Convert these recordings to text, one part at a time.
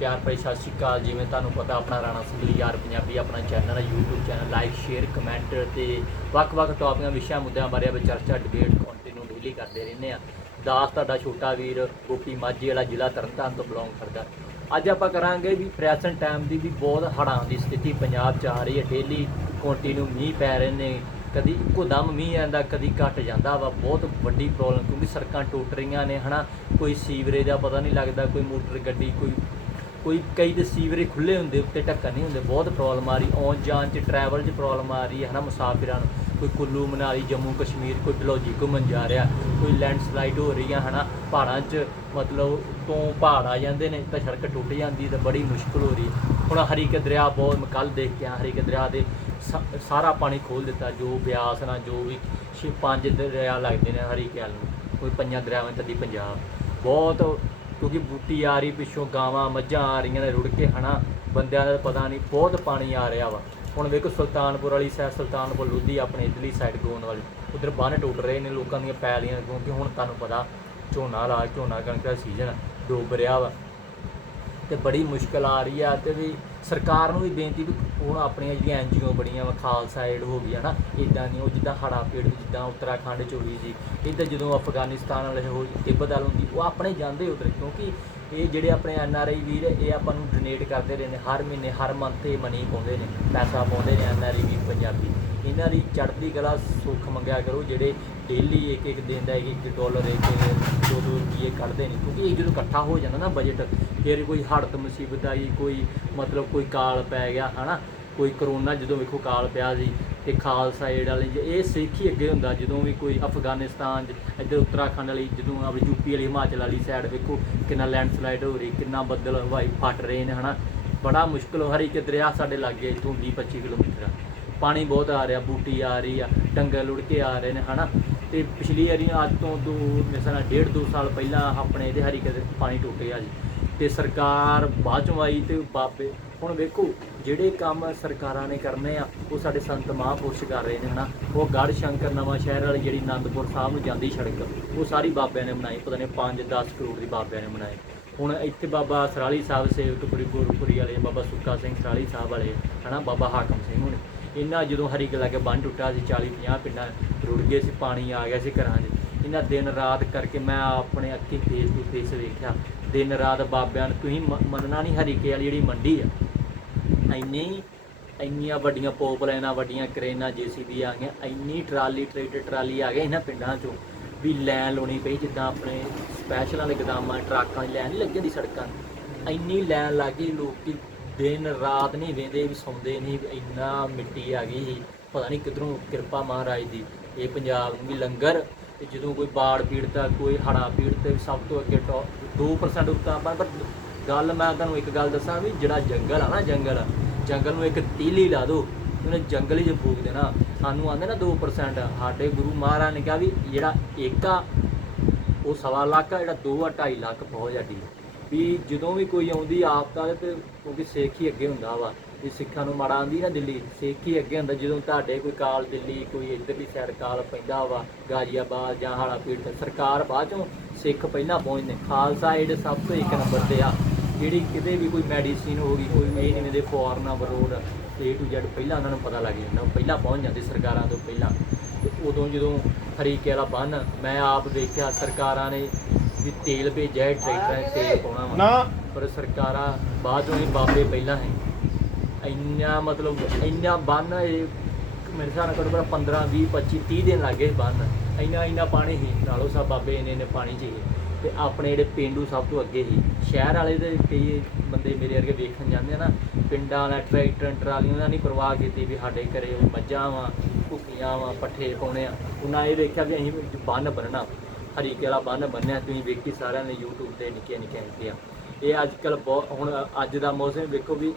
ਪਿਆਰ ਭਰੀ ਸਤਿ ਸ਼੍ਰੀ ਅਕਾਲ। ਜਿਵੇਂ ਤੁਹਾਨੂੰ ਪਤਾ, ਆਪਣਾ ਰਾਣਾ ਸੰਗਲੀ ਯਾਰ ਪੰਜਾਬੀ, ਆਪਣਾ ਚੈਨਲ ਹੈ, YouTube channel like share comment ਤੇ ਵੱਖ-ਵੱਖ ਟੌਪਿਕਾਂ ਵਿਸ਼ਿਆਂ, ਮੁੱਦਿਆਂ ਬਾਰੇ ਆਪਾਂ ਚਰਚਾ ਡਿਬੇਟ ਕੰਟੀਨਿਊ ਡੇਲੀ ਕਰਦੇ ਰਹਿੰਦੇ ਆ ਦਾਸ ਤੁਹਾਡਾ ਛੋਟਾ ਵੀਰ, ਗੋਪੀ ਮਾਝੀ ਵਾਲਾ ਜ਼ਿਲ੍ਹਾ ਤਰਨਤਾਰਨ ਤੋਂ ਬਿਲੋਂਗ ਕਰਦਾ। ਅੱਜ ਆਪਾਂ ਕਰਾਂਗੇ ਵੀ ਪ੍ਰੈਜ਼ੈਂਟ ਟਾਈਮ ਦੀ ਵੀ ਬਹੁਤ ਹੜ੍ਹਾਂ ਦੀ ਸਥਿਤੀ। ਪੰਜਾਬ 'ਚ ਆ ਰਹੀ ਹੈ ਡੇਲੀ ਕੰਟੀਨਿਊ ਮੀਂਹ ਪੈ ਰਹੇ ਨੇ। ਕਦੀ ਇੱਕੋ ਦਮ ਮੀਂਹ ਆਂਦਾ ਕਦੀ ਘਟ ਜਾਂਦਾ ਵਾ। ਬਹੁਤ ਵੱਡੀ ਪ੍ਰੋਬਲਮ ਕਿਉਂਕਿ ਸੜਕਾਂ ਟੁੱਟ ਰਹੀਆਂ ਨੇ, ਹਨਾ? ਕੋਈ ਸੀਵਰੇਜ ਦਾ ਪਤਾ ਨਹੀਂ ਲੱਗਦਾ, ਕੋਈ ਮੋਟਰ ਗੱਡੀ, ਕੋਈ ਕੋਈ ਕਈ ਦੇ ਸੀਵਰੇਜ ਖੁੱਲੇ ਹੁੰਦੇ, ਉੱਤੇ ਢੱਕਣ ਨਹੀਂ ਹੁੰਦੇ, ਬਹੁਤ ਪ੍ਰੋਬਲਮ ਆ ਰਹੀ, ਆਉਣ ਜਾਣ 'ਚ ਟਰੈਵਲ 'ਚ ਪ੍ਰੋਬਲਮ ਆ ਰਹੀ ਹੈ, ਹਨਾ, ਮੁਸਾਫਿਰਾਂ ਨੂੰ। ਕੋਈ ਕੁੱਲੂ ਮਨਾਲੀ, ਜੰਮੂ ਕਸ਼ਮੀਰ, ਕੋਈ ਡਲਹੌਜੀ ਘੁੰਮਣ ਜਾ ਰਿਹਾ, ਕੋਈ ਲੈਂਡਸਲਾਈਡ ਹੋ ਰਹੀ ਆ, ਹਨਾ, ਪਹਾੜਾਂ 'ਚ ਮਤਲਬ ਤੋਂ ਪਹਾੜ ਆ ਜਾਂਦੇ ਨੇ, ਤਾਂ ਸੜਕ ਟੁੱਟ ਜਾਂਦੀ ਹੈ, ਤਾਂ ਬੜੀ ਮੁਸ਼ਕਲ ਹੋ ਰਹੀ ਹੈ। ਹੁਣ ਹਰੀਕੇ ਦਰਿਆ ਬਹੁਤ, ਮੈਂ ਕੱਲ ਦੇਖ ਕੇ ਆ ਹਰੀਕੇ ਦਰਿਆ ਦੇ ਸ- ਸਾਰਾ ਪਾਣੀ ਖੋਲ ਦਿੱਤਾ, ਜੋ ਬਿਆਸ ਨਾਲ, ਜੋ ਵੀ ਪੰਜ ਦਰਿਆ ਲੱਗਦੇ ਨੇ ਹਰੀਕੇ ਨੂੰ, ਕੋਈ ਪੰਜਾਂ ਦਰਿਆਵਾਂ ਤੱਦੀ ਪੰਜਾਬ। ਬਹੁਤ ਕਿਉਂਕਿ ਬੂਟੀ ਆ ਰਹੀ, ਪਿੱਛੋਂ ਗਾਵਾਂ, ਮੱਝਾਂ ਆ ਰਹੀਆਂ ਨੇ ਰੁੜ ਕੇ, ਹਨਾ? ਬੰਦਿਆਂ ਦਾ ਪਤਾ ਨਹੀਂ, ਬਹੁਤ ਪਾਣੀ ਆ ਰਿਹਾ ਵਾ। ਹੁਣ ਵੇਖੋ ਸੁਲਤਾਨਪੁਰ ਵਾਲੀ ਸਾਈਡ ਸੁਲਤਾਨਪੁਰ ਲੋਧੀ ਆਪਣੇ ਇਧਰਲੀ ਸਾਈਡ ਗੋਣ ਵਾਲੀ। ਉਧਰ ਬੰਨ ਟੁੱਟ ਰਹੇ ਨੇ ਲੋਕਾਂ ਦੀਆਂ ਪੈਲੀਆਂ, ਕਿਉਂਕਿ ਹੁਣ ਤੁਹਾਨੂੰ ਪਤਾ ਝੋਨਾ ਲਾ ਝੋਨਾ ਕਣਕ ਦਾ ਸੀਜ਼ਨ ਡੁੱਬ ਰਿਹਾ ਵਾ। ਤੇ ਬੜੀ ਮੁਸ਼ਕਲ ਆ ਰਹੀ ਆ ਤੇ ਵੀ ਸਰਕਾਰ ਨੂੰ ਵੀ ਬੇਨਤੀ ਵੀ ਹੁਣ ਆਪਣੀਆਂ ਜਿਹੜੀਆਂ ਐਨਜੀਓ ਬੜੀਆਂ ਵਾ, ਖਾਲਸਾ ਏਡ ਹੋ ਗਈ ਹਨਾ ਇਦਾਂ ਨਹੀਂ, ਉਹ ਜਿੱਦਾਂ ਹੜਾ ਪੀੜ ਜਿੱਦਾਂ ਉੱਤਰਾਖੰਡ ਚ ਹੋਈ ਜੀ ਇੱਧਰ ਜਦੋਂ ਅਫਗਾਨਿਸਤਾਨ ਵਾਲੇ ਹੋ, ਤਿੱਬਤ ਵਾਲ ਹੁੰਦੀ, ਉਹ ਆਪਣੇ ਜਾਂਦੇ ਉਧਰ, ਕਿਉਂਕਿ ਇਹ ਜਿਹੜੇ ਆਪਣੇ ਐਨ ਆਰ ਆਈ ਵੀਰ, ਇਹ ਆਪਾਂ ਨੂੰ ਡੋਨੇਟ ਕਰਦੇ ਰਹੇ ਨੇ। ਹਰ ਮਹੀਨੇ, ਹਰ ਮੰਥ ਇਹ ਮਨੀ ਪਾਉਂਦੇ ਨੇ। ਪੈਸਾ ਪਾਉਂਦੇ ਨੇ ਐਨ ਆਰ ਆਈ ਵੀਰ ਪੰਜਾਬੀ। ਇਹਨਾਂ ਦੀ ਚੜ੍ਹਦੀ ਕਲਾ ਸੁੱਖ ਮੰਗਿਆ ਕਰੋ, ਜਿਹੜੇ ਡੇਲੀ ਇੱਕ ਇੱਕ ਦਿਨ ਦਾ ਇੱਕ ਇੱਕ ਡਾਲਰ ਇੱਕ ਦੋ ਦੋ ਰੁਪਏ ਕੱਢਦੇ ਨੇ। ਕਿਉਂਕਿ ਇਹ ਜਦੋਂ ਇਕੱਠਾ ਹੋ ਜਾਂਦਾ ਨਾ ਬਜਟ ਫਿਰ ਕੋਈ ਹੜਤ ਮੁਸੀਬਤ ਆਈ, ਕੋਈ ਮਤਲਬ ਕੋਈ ਕਾਲ ਪੈ ਗਿਆ, ਹਨਾ? ਕੋਈ ਕਰੋਨਾ ਜਦੋਂ ਵੇਖੋ ਕਾਲ ਪਿਆ ਸੀ ਤੇ ਖਾਲਸਾ ਏਡ ਵਾਲੇ ਇਹ ਸਿੱਖ ਹੀ ਅੱਗੇ ਹੁੰਦਾ, ਜਦੋਂ ਵੀ ਕੋਈ ਅਫਗਾਨਿਸਤਾਨ ਇੱਧਰ ਉੱਤਰਾਖੰਡ ਵਾਲੀ, ਜਦੋਂ ਆਪਣੀ ਯੂਪੀ ਵਾਲੀ, ਹਿਮਾਚਲ ਵਾਲੀ ਸਾਈਡ ਵੇਖੋ, ਕਿੰਨਾ ਲੈਂਡਸਲਾਈਡ ਹੋ ਰਹੀ, ਕਿੰਨਾ ਬੱਦਲ ਹਵਾਈ ਫਟ ਰਹੇ ਨੇ, ਹਨਾ? ਬੜਾ ਮੁਸ਼ਕਲ, ਹਰ ਇੱਕ ਦਰਿਆ ਸਾਡੇ ਲਾਗੇ ਇੱਥੋਂ 20 25 ਕਿਲੋਮੀਟਰ ਆ। ਪਾਣੀ ਬਹੁਤ ਆ ਰਿਹਾ, ਬੂਟੀ ਆ ਰਹੀ ਆ, ਡੰਗਰ ਲੁੜ ਕੇ ਆ ਰਹੇ ਨੇ, ਹਨਾ? ਤੇ ਪਿਛਲੀ ਵਾਰੀ ਅੱਜ ਤੋਂ ਦੋ ਮਿਸਲਾਂ ਡੇਢ ਦੋ ਸਾਲ ਪਹਿਲਾਂ ਆਪਣੇ ਇਹਦੇ ਹਰੀ ਕਦੇ ਪਾਣੀ ਟੁੱਟ ਗਿਆ ਜੀ ਤੇ ਸਰਕਾਰ ਬਾਅਦ ਚੋਂ ਆਈ ਤੇ ਬਾਬੇ, ਹੁਣ ਵੇਖੋ, ਜਿਹੜੇ ਕੰਮ ਸਰਕਾਰਾਂ ਨੇ ਕਰਨੇ ਆ, ਉਹ ਸਾਡੇ ਸੰਤ ਮਹਾਂਪੁਰਸ਼ ਕਰ ਰਹੇ ਨੇ ਹਨਾ। ਉਹ ਗੜ ਸ਼ੰਕਰ ਨਵਾਂ ਸ਼ਹਿਰ ਵਾਲੀ ਜਿਹੜੀ ਆਨੰਦਪੁਰ ਸਾਹਿਬ ਨੂੰ ਜਾਂਦੀ ਸੜਕ, ਉਹ ਸਾਰੀ ਬਾਬਿਆਂ ਨੇ ਬਣਾਈ, ਪਤਾ ਨਹੀਂ 5-10 ਕਰੋੜ ਦੀ ਬਾਬਿਆਂ ਨੇ ਬਣਾਈ। ਹੁਣ ਇੱਥੇ ਬਾਬਾ ਸਰਾਲੀ ਸਾਹਿਬ ਸੇਵਕ ਬੜੀ ਗੁਰਪੁਰੀ ਵਾਲੇ, ਬਾਬਾ ਸੁੱਕਾ ਸਿੰਘ ਸਰਾਲੀ ਸਾਹਿਬ ਵਾਲੇ, ਹਨਾ, ਬਾਬਾ ਹਾਕਮ ਸਿੰਘ ਹੁਣ। ਇਹਨਾਂ ਜਦੋਂ ਹਰੀ ਕੇ ਲਾਗੇ ਬੰਨ ਟੁੱਟਾ ਸੀ 40 50 ਪਿੰਡਾਂ ਰੁੜ ਗਏ ਸੀ, ਪਾਣੀ ਆ ਗਿਆ ਸੀ ਘਰਾਂ 'ਚ। ਇਹਨਾਂ ਦਿਨ ਰਾਤ ਕਰਕੇ ਮੈਂ ਆਪਣੇ ਅੱਖੀ ਫੇਸ ਟੂ ਫੇਸ ਵੇਖਿਆ ਦਿਨ ਰਾਤ ਬਾਬਿਆਂ ਨੂੰ ਤੁਸੀਂ ਮ- ਮੰਨਣਾ ਨਹੀਂ ਹਰੀਕੇ ਵਾਲੀ ਜਿਹੜੀ ਮੰਡੀ ਆ। ਇੰਨੀ, ਇੰਨੀਆਂ ਵੱਡੀਆਂ ਪੋਪਲਾਈਨਾਂ ਵੱਡੀਆਂ ਕਰੇਨਾਂ, ਜੀਸੀਬੀ ਆ ਗਈਆਂ, ਇੰਨੀ ਟਰਾਲੀ ਟਰੈਕਟਰ ਟਰਾਲੀ ਆ ਗਏ ਇਹਨਾਂ ਪਿੰਡਾਂ 'ਚੋਂ ਵੀ ਲੈਣ ਲਾਉਣੀ ਪਈ, ਜਿੱਦਾਂ ਆਪਣੇ ਸਪੈਸ਼ਲ ਵਾਲੇ ਗਦਾਮਾਂ, ਟਰੱਕਾਂ ਦੀ ਲੈਣ ਨਹੀਂ ਲੱਗੀ ਸੜਕਾਂ ਇੰਨੀ ਲੈਣ ਲੱਗੀ ਲੋਕੀ ਦਿਨ ਰਾਤ ਨਹੀਂ ਵੇਂਦੇ, ਵੀ ਸੌਂਦੇ ਨਹੀਂ ਇੰਨਾ ਮਿੱਟੀ ਆ ਗਈ ਸੀ। ਪਤਾ ਨਹੀਂ ਕਿਧਰੋਂ ਕਿਰਪਾ ਮਹਾਰਾਜ ਦੀ, ਇਹ ਪੰਜਾਬ ਨੂੰ ਵੀ ਲੰਗਰ ਤੇ ਜਦੋਂ ਕੋਈ ਬਾੜ ਪੀੜਤਾ ਕੋਈ ਹੜਾ ਪੀੜਤ ਸਭ ਤੋਂ ਅੱਗੇ ਟੌਪ 2% ਉੱਤੇ ਆਪਾਂ ਪਰ ਗੱਲ ਮੈਂ ਤੁਹਾਨੂੰ ਇੱਕ ਗੱਲ ਦੱਸਾਂ ਵੀ ਜਿਹੜਾ ਜੰਗਲ ਆ ਨਾ, ਜੰਗਲ ਜੰਗਲ ਨੂੰ ਇੱਕ ਤੀਲੀ ਲਾ ਦਿਓ ਉਹਨੇ ਜੰਗਲ ਹੀ 'ਚ ਫੂਕ ਦੇਣਾ। ਸਾਨੂੰ ਆਂਦੇ ਨਾ 2% ਸਾਡੇ ਗੁਰੂ ਮਹਾਰਾਜ ਨੇ ਕਿਹਾ ਵੀ ਜਿਹੜਾ ਇੱਕ ਆ, ਉਹ ਸਵਾ ਲੱਖ ਆ, ਜਿਹੜਾ 2 ਆ 2.5 ਲੱਖ ਬਹੁਤ ਜਾਂਦੀ ਵੀ ਜਦੋਂ ਵੀ ਕੋਈ ਆਉਂਦੀ ਆਪਦਾ ਤੇ ਕਿਉਂਕਿ ਸਿੱਖ ਹੀ ਅੱਗੇ ਹੁੰਦਾ ਵਾ। ਵੀ ਸਿੱਖਾਂ ਨੂੰ ਮਾੜਾ ਆਂਦੀ ਨਾ ਦਿੱਲੀ। ਸਿੱਖ ਹੀ ਅੱਗੇ ਹੁੰਦਾ ਜਦੋਂ ਤੁਹਾਡੇ ਕੋਈ ਕਾਲ ਦਿੱਲੀ ਕੋਈ ਇੱਧਰਲੀ ਸਾਈਡ ਕਾਲ ਪੈਂਦਾ ਵਾ ਗਾਜ਼ੀਆਬਾਦ ਜਾਂ ਹਾਲਾ ਪੀੜ ਤੇ ਸਰਕਾਰ ਬਾਅਦ ਚੋਂ ਸਿੱਖ ਪਹਿਲਾਂ ਪਹੁੰਚਦੇ। ਖਾਲਸਾ ਏਡ ਸਭ ਤੋਂ ਇੱਕ ਨੰਬਰ ਤੇ ਆ। ਜਿਹੜੀ ਕਿਤੇ ਵੀ ਕੋਈ ਮੈਡੀਸਿਨ ਹੋ ਗਈ ਕੋਈ ਵੀ ਨਹੀਂ ਦੇ foreign abroad A to Z ਪਹਿਲਾਂ ਉਹਨਾਂ ਨੂੰ ਪਤਾ ਲੱਗ ਜਾਂਦਾ। ਉਹ ਪਹਿਲਾਂ ਪਹੁੰਚ ਜਾਂਦੇ ਸਰਕਾਰਾਂ ਤੋਂ ਪਹਿਲਾਂ। ਉਦੋਂ ਜਦੋਂ ਹਰੀਕੇ ਵਾਲਾ ਬੰਨ ਮੈਂ ਆਪ ਵੇਖਿਆ ਸਰਕਾਰਾਂ ਨੇ ਵੀ ਤੇਲ ਭੇਜਿਆ ਟਰੈਕਟਰਾਂ 'ਚ ਤੇਲ ਪਾਉਣਾ ਵਾ। ਨਾ। ਪਰ ਸਰਕਾਰਾਂ ਬਾਅਦੋਂ ਹੀ ਬਾਬੇ ਪਹਿਲਾਂ ਹੈ। ਇੰਨਾ ਮਤਲਬ ਇੰਨਾ ਬੰਨ ਇਹ ਮੇਰੇ ਹਿਸਾਬ ਨਾਲ ਘੱਟੋ ਘੱਟ 15 20 25 30 ਦਿਨ ਲੱਗੇ ਬੰਨ। ਇੰਨਾ ਇੰਨਾ ਪਾਣੀ ਹੀ ਨਾਲੋਂ ਸਾਹਿਬ ਬਾਬੇ ਇੰਨੇ ਇੰਨੇ ਪਾਣੀ ਚ ਹੀ ਤੇ ਆਪਣੇ ਜਿਹੜੇ ਪਿੰਡੂ ਸਭ ਤੋਂ ਅੱਗੇ ਹੀ ਸ਼ਹਿਰ ਵਾਲੇ ਦੇ ਕਈ ਬੰਦੇ ਮੇਰੇ ਵਰਗੇ ਵੇਖਣ ਜਾਂਦੇ ਆ ਨਾ, ਪਿੰਡਾਂ ਵਾਲਾ, ਟਰੈਕਟਰ, ਟਰਾਲੀਆਂ ਦਾ ਨਹੀਂ ਪਰਵਾਹ ਕੀਤੀ ਵੀ ਸਾਡੇ ਘਰੇ ਮੱਝਾਂ ਵਾ ਭੁੱਖੀਆਂ ਵਾ, ਪੱਠੇ ਪਾਉਣੇ ਆ। ਉਹਨਾਂ ਇਹ ਵੇਖਿਆ ਵੀ ਅਸੀਂ ਬੰਨ ਬੰਨਣਾ। ਹਰੀਕੇ ਵਾਲਾ ਬੰਨ ਬੰਨਿਆ, ਤੁਸੀਂ ਵੇਖੀ ਸਾਰਿਆਂ ਨੇ YouTube ਤੇ ਨਿੱਕੀਆਂ ਨਿੱਕੀਆਂ ਨਿੱਕੀਆਂ ਇਹ ਅੱਜ ਕੱਲ ਬਹੁਤ ਹੁਣ ਅੱਜ ਦਾ ਮੌਸਮ ਵੇਖੋ ਵੀ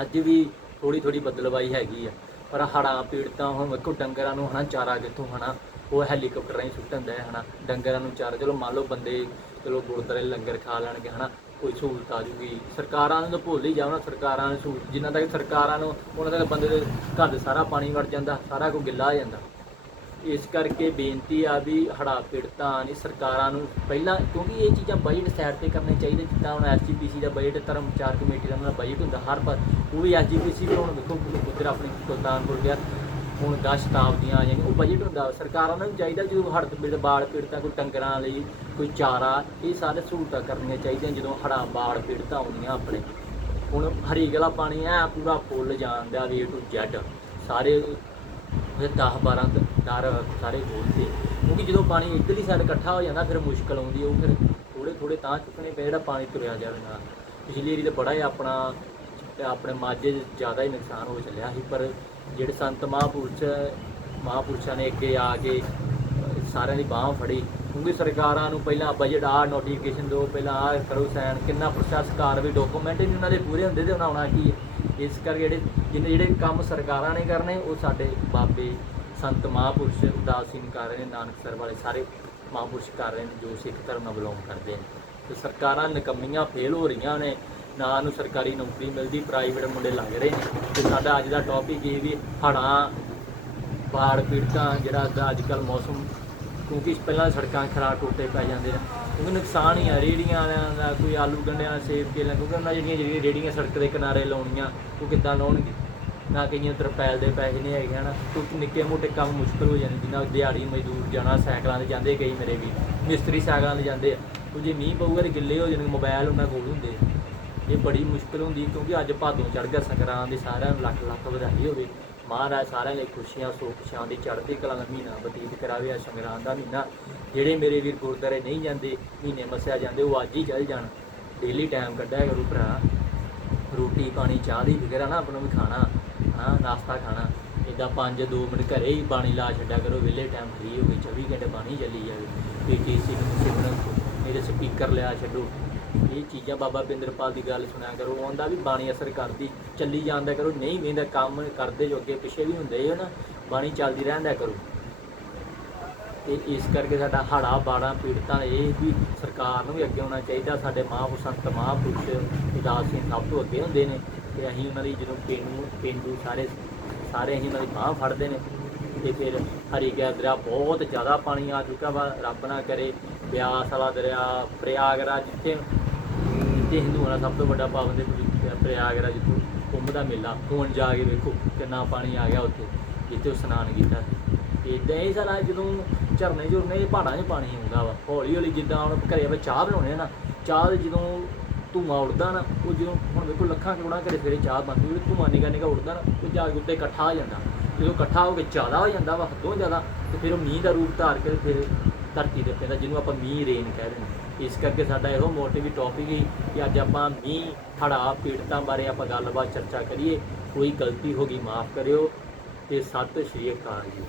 ਅੱਜ ਵੀ ਥੋੜੀ ਥੋੜੀ ਬਦਲਵਾਈ ਹੈਗੀ ਆ। ਪਰ ਹੜਾਂ ਪੀੜਤਾਂ ਹੁਣ ਵੇਖੋ ਡੰਗਰਾਂ ਨੂੰ ਹਨਾ ਚਾਰਾ ਕਿੱਥੋਂ ਹਨਾ, ਉਹ ਹੈਲੀਕਾਪਟਰਾਂ ਹੀ ਸੁੱਟਣ ਦਾ ਹਨਾ। ਡੰਗਰਾਂ ਨੂੰ ਚਾਰਾ, ਚਲੋ ਮੰਨ ਲਓ ਬੰਦੇ ਚਲੋ ਗੁਰਦੁਆਰੇ ਲੰਗਰ ਖਾ ਲੈਣਗੇ ਹਨਾ, ਕੋਈ ਸਹੂਲਤ ਆ ਜੂਗੀ। ਸਰਕਾਰਾਂ ਨੂੰ ਤਾਂ ਭੁੱਲ ਹੀ ਜਾਓ ਨਾ, ਸਰਕਾਰਾਂ ਨੂੰ ਸਹੂਲਤ, ਜਿੰਨਾ ਤੱਕ ਸਰਕਾਰਾਂ ਨੂੰ, ਉਹਨਾਂ ਤੱਕ ਬੰਦੇ ਦੇ ਘਰ ਦੇ ਸਾਰਾ ਪਾਣੀ ਵੜ ਜਾਂਦਾ, ਸਾਰਾ ਕੁਝ ਗਿੱਲਾ ਹੋ ਜਾਂਦਾ। ਇਸ ਕਰਕੇ ਬੇਨਤੀ ਆ ਵੀ ਹੜਾ ਪੀੜਤਾਂ ਨਹੀਂ ਸਰਕਾਰਾਂ ਨੂੰ ਪਹਿਲਾਂ, ਕਿਉਂਕਿ ਇਹ ਚੀਜ਼ਾਂ ਬਜਟ ਸਾਈਡ ਤੇ ਕਰਨੇ ਚਾਹੀਦੇ ਜਿੱਦਾਂ ਹੁਣ ਐਸਜੀਪੀਸੀ ਦਾ ਬਜਟ ਧਰਮ ਚਾਰ ਕਮੇਟੀ ਦਾ ਉਹਨਾਂ ਦਾ ਬਜਟ ਹੁੰਦਾ ਹਰ ਪਰ ਉਹ ਵੀ ਐਸਜੀਪੀਸੀ ਵੀ ਹੁਣ ਵੇਖੋ ਉਧਰ ਆਪਣੀ ਸੁਲਤਾਨਪੁਰ ਗਿਆ, ਹੁਣ 10 ਸ਼ਤਾਬਦੀਆਂ ਆ ਜਾਣਗੀਆਂ ਉਹ ਬਜਟ ਹੁੰਦਾ, ਸਰਕਾਰਾਂ ਨੂੰ ਵੀ ਚਾਹੀਦਾ ਜਦੋਂ ਹੜ੍ਹ ਪੀੜਤ ਬਾੜ ਪੀੜਤਾਂ ਕੋਈ ਡੰਗਰਾਂ ਲਈ ਕੋਈ ਚਾਰਾ, ਇਹ ਸਾਰੇ ਸਹੂਲਤਾਂ ਕਰਨੀਆਂ ਚਾਹੀਦੀਆਂ ਜਦੋਂ ਹੜਾ ਬਾੜ ਪੀੜਤਾਂ ਆਉਂਦੀਆਂ ਆਪਣੇ। ਹੁਣ ਹਰੀਗਲਾ ਪਾਣੀ ਐ ਪੂਰਾ ਫੁੱਲ ਜਾਂਦਾ ਵੇ ਟੂ ਜ਼ੈਡ ਸਾਰੇ ਉਹਦੇ 10 12 ਡਰ ਸਾਰੇ ਖੋਲਦੇ ਕਿਉਂਕਿ ਜਦੋਂ ਪਾਣੀ ਇੱਧਰਲੀ ਸਾਈਡ ਇਕੱਠਾ ਹੋ ਜਾਂਦਾ, ਫਿਰ ਮੁਸ਼ਕਲ ਆਉਂਦੀ ਉਹ ਫਿਰ ਥੋੜੇ ਥੋੜੇ ਤਾਂ ਚੁੱਕਣੇ ਪਏ, ਜਿਹੜਾ ਪਾਣੀ ਤੁਰਿਆ ਜਾਵੇ ਨਾਲ ਪਿਛਲੀ ਵਾਰੀ ਤਾਂ ਬੜਾ ਹੀ ਆਪਣਾ, ਆਪਣੇ ਮਾਝੇ 'ਚ ਜ਼ਿਆਦਾ ਹੀ ਨੁਕਸਾਨ ਹੋ ਚੱਲਿਆ ਸੀ, ਪਰ ਜਿਹੜੇ ਸੰਤ ਮਹਾਂਪੁਰਸ਼, ਮਹਾਂਪੁਰਸ਼ਾਂ ਨੇ ਅੱਗੇ ਆ ਕੇ ਸਾਰਿਆਂ ਦੀ ਬਾਹ ਫੜੀ, ਕਿਉਂਕਿ ਸਰਕਾਰਾਂ ਨੂੰ ਪਹਿਲਾਂ ਬਜਟ ਆ ਨੋਟੀਫਿਕੇਸ਼ਨ ਦਿਓ ਪਹਿਲਾਂ ਆ ਕਰੋ, ਸਾਈਨ, ਕਿੰਨਾ ਪ੍ਰੋਸੈਸ ਕਾਰ ਵੀ ਡਾਕੂਮੈਂਟ ਨਹੀਂ ਉਹਨਾਂ ਦੇ ਪੂਰੇ ਹੁੰਦੇ ਤੇ ਉਹਨਾਂ ਆਉਣਾ ਕੀ ਹੈ। ਇਸ ਕਰਕੇ ਜਿਹੜੇ ਜਿੰਨੇ ਜਿਹੜੇ ਕੰਮ ਸਰਕਾਰਾਂ ਨੇ ਕਰਨੇ, ਉਹ ਸਾਡੇ ਬਾਬੇ ਸੰਤ ਮਹਾਂਪੁਰਸ਼ ਉਦਾਸ ਸਿੰਘ ਕਰ ਰਹੇ ਨੇ, ਨਾਨਕ ਸਰ ਵਾਲੇ ਸਾਰੇ ਮਹਾਂਪੁਰਸ਼ ਕਰ ਰਹੇ ਨੇ, ਜੋ ਸਿੱਖ ਧਰਮ ਨਾਲ ਬਿਲੋਂਗ ਕਰਦੇ ਨੇ। ਤੇ ਸਰਕਾਰਾਂ ਨਕਮੀਆਂ ਫੇਲ ਹੋ ਰਹੀਆਂ ਨੇ, ਨਾ ਨੂੰ ਸਰਕਾਰੀ ਨੌਕਰੀ ਮਿਲਦੀ ਪ੍ਰਾਈਵੇਟ ਮੁੰਡੇ ਲੱਗ ਰਹੇ ਨੇ। ਤੇ ਸਾਡਾ ਅੱਜ ਦਾ ਟੌਪਿਕ ਇਹ ਵੀ ਹੜ੍ਹਾਂ, ਬਾੜ ਪੀੜਤਾਂ, ਜਿਹੜਾ ਅੱਜ ਕੱਲ ਮੌਸਮ, ਕਿਉਂਕਿ ਪਹਿਲਾਂ ਸੜਕਾਂ ਖਰਾਬ ਟੁੱਟੇ ਪੈ ਜਾਂਦੇ ਨੇ। ਕਿਉਂਕਿ ਨੁਕਸਾਨ ਹੀ ਆ, ਰੇੜੀਆਂ ਵਾਲਿਆਂ ਦਾ, ਕੋਈ ਆਲੂ ਗੰਡਿਆਂ ਸੇਬ ਕੇਲਾ, ਕਿਉਂਕਿ ਉਹਨਾਂ ਜਿਹੜੀਆਂ ਜਿਹੜੀਆਂ ਰੇੜੀਆਂ ਸੜਕ ਦੇ ਕਿਨਾਰੇ ਲਾਉਣੀਆਂ, ਉਹ ਕਿੱਦਾਂ ਲਾਉਣਗੇ? ਨਾ ਕਈਆਂ ਤਰਪੈਲ ਦੇ ਪੈਸੇ ਨਹੀਂ ਹੈਗੇ, ਹਨ। ਕਿਉਂਕਿ ਨਿੱਕੇ ਮੋਟੇ ਕੰਮ ਮੁਸ਼ਕਲ ਹੋ ਜਾਂਦੇ, ਜਿੰਨਾ ਦਿਹਾੜੀ ਮਜ਼ਦੂਰ ਜਾਣਾ, ਸਾਈਕਲਾਂ ਤੇ ਜਾਂਦੇ ਕਈ ਮੇਰੇ ਵੀ। ਮਿਸਤਰੀ ਸਾਈਕਲਾਂ ਤੇ ਜਾਂਦੇ ਆ। ਉਹ ਜੇ ਮੀਂਹ ਪਊਗਾ ਤੇ ਗਿੱਲੇ ਹੋ ਜਾਣਗੇ ਮੋਬਾਈਲ ਉਹਨਾਂ ਕੋਲ ਹੁੰਦੇ ਇਹ ਬੜੀ ਮੁਸ਼ਕਲ ਹੁੰਦੀ ਕਿਉਂਕਿ ਅੱਜ ਭਾਦੋਂ ਚੜ ਗਿਆ ਸੰਗਰਾਂ ਦੇ ਸਾਰਿਆਂ ਨੂੰ ਲੱਖ ਲੱਖ ਵਧਾਈ ਹੋਵੇ। ਮਹਾਰਾਜ ਸਾਰਿਆਂ ਲਈ ਖੁਸ਼ੀਆਂ, ਸੁੱਖ, ਸ਼ਾਂਤੀ, ਚੜ੍ਹਦੀ ਕਲਾ ਦਾ ਮਹੀਨਾ ਬਤੀਤ ਕਰਾਵੇ ਆ ਸੰਗਰਾਂ ਦਾ ਮਹੀਨਾ। ਜਿਹੜੇ ਮੇਰੇ ਵੀਰ ਗੁਰਦਾਰੇ ਨਹੀਂ ਜਾਂਦੇ, ਮਹੀਨੇ ਮਸਿਆ ਜਾਂਦੇ, ਉਹ ਅੱਜ ਹੀ ਚੱਲ ਜਾਣ। ਡੇਲੀ ਟਾਈਮ ਕੱਢਿਆ ਕਰੂ ਭਰਾ। ਰੋਟੀ ਪਾਣੀ, ਚਾਹ ਦੀ ਫਿਕਰ ਆ ਨਾ ਆਪਣਾ ਵੀ ਖਾਣਾ। ਹਾਂ ਨਾਸ਼ਤਾ ਖਾਣਾ। ਇਦਾਂ 5 2 ਮਿੰਟ ਘਰੇ ਹੀ ਪਾਣੀ ਲਾ ਛੱਡਿਆ ਕਰੋ, ਵਿਹਲੇ ਟਾਈਮ ਫ੍ਰੀ ਹੋ ਗਈ 24 ਘੰਟੇ ਪਾਣੀ ਚੱਲੀ ਜਾਵੇ। ਵੀ ਕਿਸੇ ਨੂੰ ਸਿਮਰਨ ਮੇਰੇ ਸਪੀਕਰ ਲਿਆ ਛੱਡੋ। ਇਹ ਚੀਜ਼ਾਂ ਬਾਬਾ ਬਿੰਦਰਪਾਲ ਦੀ ਗੱਲ ਸੁਣਿਆ ਕਰੋ, ਉਹਦਾ ਵੀ ਬਾਣੀ ਅਸਰ ਕਰਦੀ। ਚੱਲੀ ਜਾਂਦਾ ਕਰੋ, ਨਹੀਂ ਵੇਂਦਾ ਕੰਮ ਕਰਦੇ ਜੋ ਅੱਗੇ ਪਿੱਛੇ ਵੀ ਹੁੰਦੇ ਹੋ ਨਾ, ਬਾਣੀ ਚੱਲਦੀ ਰਹਿੰਦਾ ਕਰੋ। ਤੇ ਇਸ ਕਰਕੇ ਸਾਡਾ ਹਾੜਾ ਬਾੜਾ ਪੀੜਤਾਂ ਇਹ ਵੀ ਸਰਕਾਰ ਨੂੰ ਵੀ ਅੱਗੇ ਆਉਣਾ ਚਾਹੀਦਾ। ਸਾਡੇ ਮਹਾਂਪੁਰਸ਼ ਸੰਤ ਮਹਾਂਪੁਰਸ਼ ਉਦਾਸ ਸਭ ਤੋਂ ਅੱਗੇ ਹੁੰਦੇ ਨੇ। ਤੇ ਅਸੀਂ ਉਹਨਾਂ ਦੀ ਜਦੋਂ ਪੇਂਡੂ ਪੇਂਡੂ ਸਾਰੇ ਸਾਰੇ ਅਸੀਂ ਉਹਨਾਂ ਦੀ ਬਾਂਹ ਫੜਦੇ ਨੇ ਤੇ ਫਿਰ ਹਰੀ ਗਿਆ ਦਰਿਆ ਬਹੁਤ ਜ਼ਿਆਦਾ ਪਾਣੀ ਆ ਚੁੱਕਾ ਵਾ, ਰੱਬ ਨਾ ਕਰੇ ਬਿਆਸ ਵਾਲਾ ਦਰਿਆ, ਪ੍ਰਯਾਗਰਾਜ ਜਿੱਥੇ ਜਿੱਥੇ ਹਿੰਦੂਆਂ ਦਾ ਸਭ ਤੋਂ ਵੱਡਾ ਪਾਵਨ ਦੇ ਪ੍ਰਯਾਗਰਾਜ ਜਿੱਥੋਂ ਕੁੰਭ ਦਾ ਮੇਲਾ, ਹੁਣ ਜਾ ਕੇ ਵੇਖੋ ਕਿੰਨਾ ਪਾਣੀ ਆ ਗਿਆ ਉੱਥੇ, ਜਿੱਥੇ ਉਹ ਇਸ਼ਨਾਨ ਕੀਤਾ ਇਦਾਂ ਹੀ ਸਾਰਾ ਜਦੋਂ ਝਰਨੇ ਝੁਰਨੇ, ਪਹਾੜਾਂ 'ਚ ਪਾਣੀ ਆਉਂਦਾ ਵਾ ਹੌਲੀ ਹੌਲੀ ਜਿੱਦਾਂ ਹੁਣ ਘਰੇ ਆਪਾਂ ਚਾਹ ਬਣਾਉਣੇ ਆ ਨਾ, ਚਾਹ ਦੇ ਜਦੋਂ ਧੂੰਆਂ ਉੱਡਦਾ ਨਾ, ਉਹ ਜਦੋਂ ਹੁਣ ਵੇਖੋ ਲੱਖਾਂ ਕਰੋੜਾਂ ਘਰੇ ਸਵੇਰੇ ਚਾਹ ਬਣਦੀ ਉਹ ਧੂੰਆਂ ਨਿਕਾ ਨਿਕਾ ਉੱਡਦਾ ਨਾ, ਉਹ ਜਾ ਕੇ ਉੱਤੇ ਇਕੱਠਾ ਹੋ ਜਾਂਦਾ। ਜਦੋਂ ਇਕੱਠਾ ਹੋ ਕੇ ਜ਼ਿਆਦਾ ਹੋ ਜਾਂਦਾ ਵਾ, ਹੱਦੋਂ ਜ਼ਿਆਦਾ, ਤੇ ਫਿਰ ਉਹ ਮੀਂਹ ਦਾ ਰੂਪ ਧਾਰ ਕੇ ਫਿਰ ਧਰਤੀ ਦੇ ਪੈਂਦਾ ਜਿਹਨੂੰ ਆਪਾਂ ਮੀਂਹ ਰੇਨ ਕਹਿ ਦਿੰਦੇ ਨੇ ਇਸ ਕਰਕੇ ਸਾਡਾ ਇਹੋ ਮੋਟਿਵ ਟੌਪਿਕ ਹੀ ਕਿ ਅੱਜ ਆਪਾਂ ਮੀਂਹ, ਹੜ੍ਹਾਂ, ਪੀੜਤਾਂ ਬਾਰੇ ਆਪਾਂ ਗੱਲਬਾਤ, ਚਰਚਾ ਕਰੀਏ। ਕੋਈ ਗਲਤੀ ਹੋ ਗਈ, ਮਾਫ ਕਰਿਓ। ਤੇ ਸਤਿ ਸ਼੍ਰੀ ਅਕਾਲ ਜੀ।